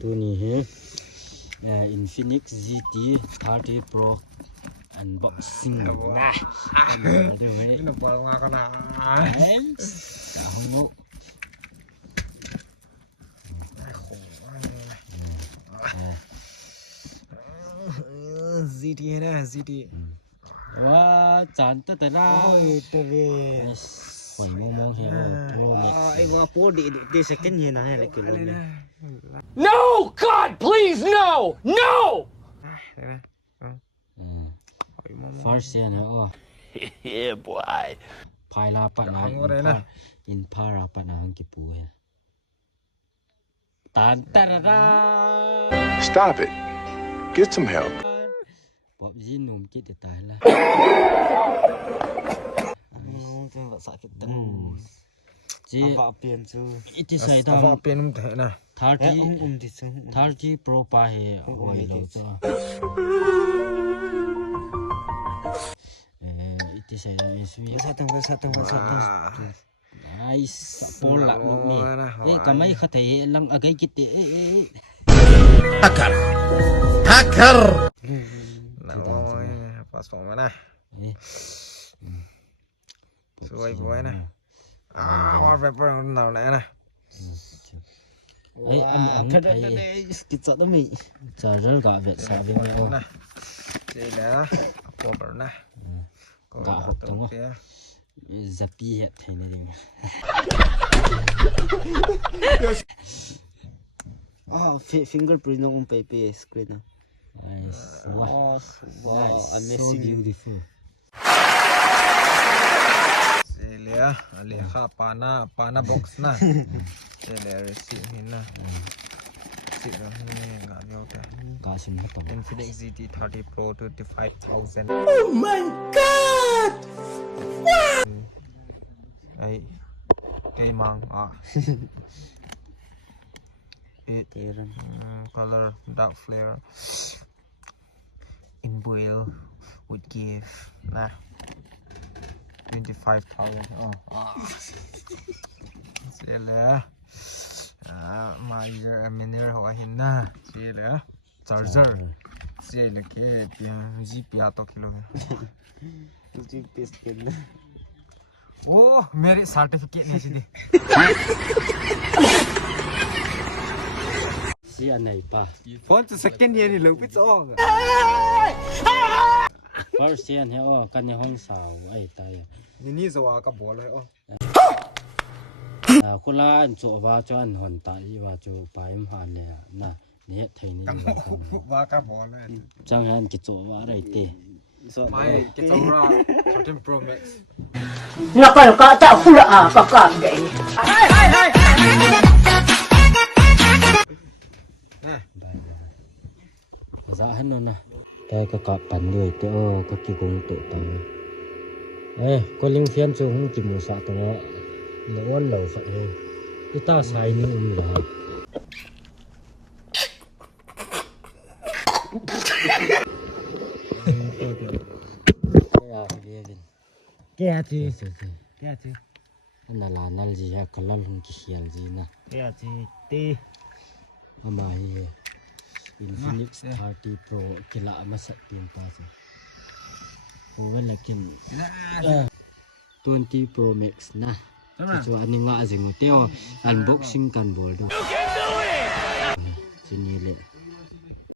ตัวนี้ฮะInfinix GT 30 Pro unboxing นะดูให้นี่เปิดมาขนาดจ้าห้องโง่GT นะ GT ว้าจานแต่ละโอ้ยตัวเว้ยหอยมองๆเห็นโปรเม็กซ์ไอ้ว่าโปรดีเซคันด์เฮียนะให้ละกิโลนี่ No God please no no ได้มั้ยFirst year นะอ๋อ yeah boy ภายลาปะนาอินพาราปะนาฮังกิปูเฮตานตะระ Stop it. Get some help. ปอบยีหนุ่มกิดตายละเป็นภาษาคิดตั้งจีว่าเปลี่ยนซูอิติใส่ทำว่าเปลี่ยนเถอะนะ30 Pro ปาเฮหอยเราจ้ะอิติใส่อิสวี ภาษาตั้งNice โปรลักลูกนี่ก็ไม่เข้าใจลังอะไรกิดhacker นะโอ้ยพอส่งมานะสวยบอยนะว่าไปเปิดหนาวไหนนะอันถ้าได้กิจจะต้องมีจะเริ่มกับเวทสาวิเมโอนะเจ๋งแล้วพอเปิดนะก็หกจังวะจะปีเหตุไทยนี่ดิfingerprint on paper screen Nice wow amazing so beautiful Celia Aleha pana box na Celia receipt ni na receipt ni enggak juga kasih apa Infinix GT 30 Pro 25,000 oh my god ai cây mang color dark flare in build would give nah 25,000 เสียเลยมาเยอะมินิร์หัวหินนะเสียเลยชาร์เจอร์เสียเลยแค่เพียงGPAต่อกิโลGPS เป็นโอ้เมริท certificate เนี่ยสิสิอันไหนป่ะ ฟอนต์ second year นี่เหลือไปสองFirst year เนี่ยอ๋อกันในห้องสาวไอ้ตายนี่สวากับบัวเลยคนละอันโจว่าจอันหอนตายว่าโจไปมหาเนี่ยนะเนี่ยไทยนี่ว่ากับบัวเลยจังหันกิโจว่าอะไรเตไม่กิโจว่า13 Pro Max แล้วก็จะพูดก็กางเกงdạ hết luôn nè đây có cọp bắn người thì có kỳ cùng tụ tàu ê có linh phiên chú không chỉ một sọ tàu nó lẩu vậy cái ta xài như là kẻ chứ anh là nal gì ha còn lăn không kì gì nè kẻ chứ tê mà Infinix 30 Pro kila masa pinta sih. Huwag lakin 20 Pro Max na. So ani nga azing mo teo unboxing kan boldo. Sinili.